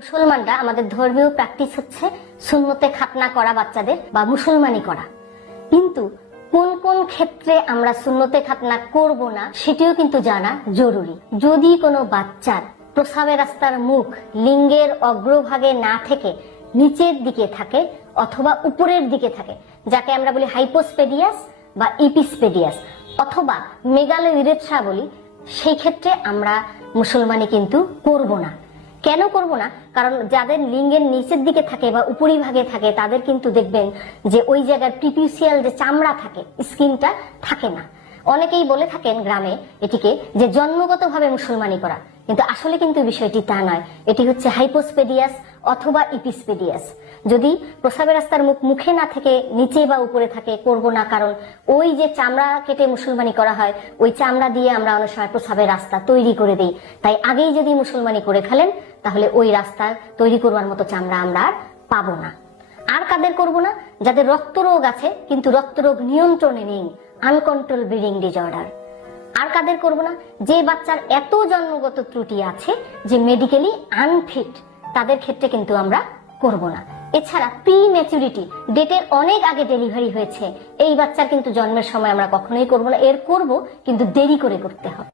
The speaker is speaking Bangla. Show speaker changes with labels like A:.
A: মুসলমানরা আমাদের ধর্মীয় প্র্যাকটিস হচ্ছে সুন্নতে খাতনা করা বাচ্চাদের বা মুসলমানি করা। কিন্তু কোন কোন ক্ষেত্রে আমরা সুন্নতে খাতনা করব না সেটিও কিন্তু জানা জরুরি। যদি কোনো বাচ্চার প্রসাবের রাস্তার মুখ লিঙ্গের অগ্রভাগে না থেকে নিচের দিকে থাকে অথবা উপরের দিকে থাকে, যাকে আমরা বলি হাইপোস্পেডিয়াস বা ইপিস্পেডিয়াস অথবা মেগালো বলি, সেই ক্ষেত্রে আমরা মুসলমানি কিন্তু করব না। কেন করব না? কারণ যাদের লিঙ্গের নিচের দিকে থাকে বা উপরিভাগে থাকে, তাদের কিন্তু দেখবেন যে ওই জায়গার প্রিপিউসিয়াল যে চামড়া থাকে, স্কিনটা থাকে না। অনেকেই বলে থাকেন গ্রামে এটিকে যে জন্মগতভাবে মুসলমানি করা। কিন্তু আসলে কিন্তু বিষয়টি তা নয়। এটি হচ্ছে হাইপোস্পেডিয়াস অথবা ইপিস্পেডিয়াস। যদি প্রসাবের রাস্তার মুখ মুখে না থেকে, নিচে বা উপরে থাকে, করব না, কারণ ওই যে চামড়া কেটে মুসলমানি করা হয়, ওই চামড়া দিয়ে আমরা অনেক সময় প্রসাবের রাস্তা তৈরি করে দিই। তাই আগেই যদি মুসলমানি করে ফেলেন, তাহলে ওই রাস্তা তৈরি করবার মতো চামড়া আমরা আর পাবো না। আর কাদের করব না? যাদের রক্তরোগ আছে, কিন্তু রক্তরোগ নিয়ন্ত্রণে নেই। আনকন্ট্রোল ব্রিডিং ডিজঅর্ডার আর কাদের করব না? যে বাচ্চার এত জন্মগত ত্রুটি আছে যে মেডিকেলি আনফিট তাদের ক্ষেত্রে কিন্তু আমরা করব না। এছাড়া প্রি ম্যাচুরিটি ডেটের অনেক আগে ডেলিভারি হয়েছে, এই বাচ্চার কিন্তু জন্মের সময় আমরা কখনোই করব না। এর করব, কিন্তু দেরি করে করতে হবে।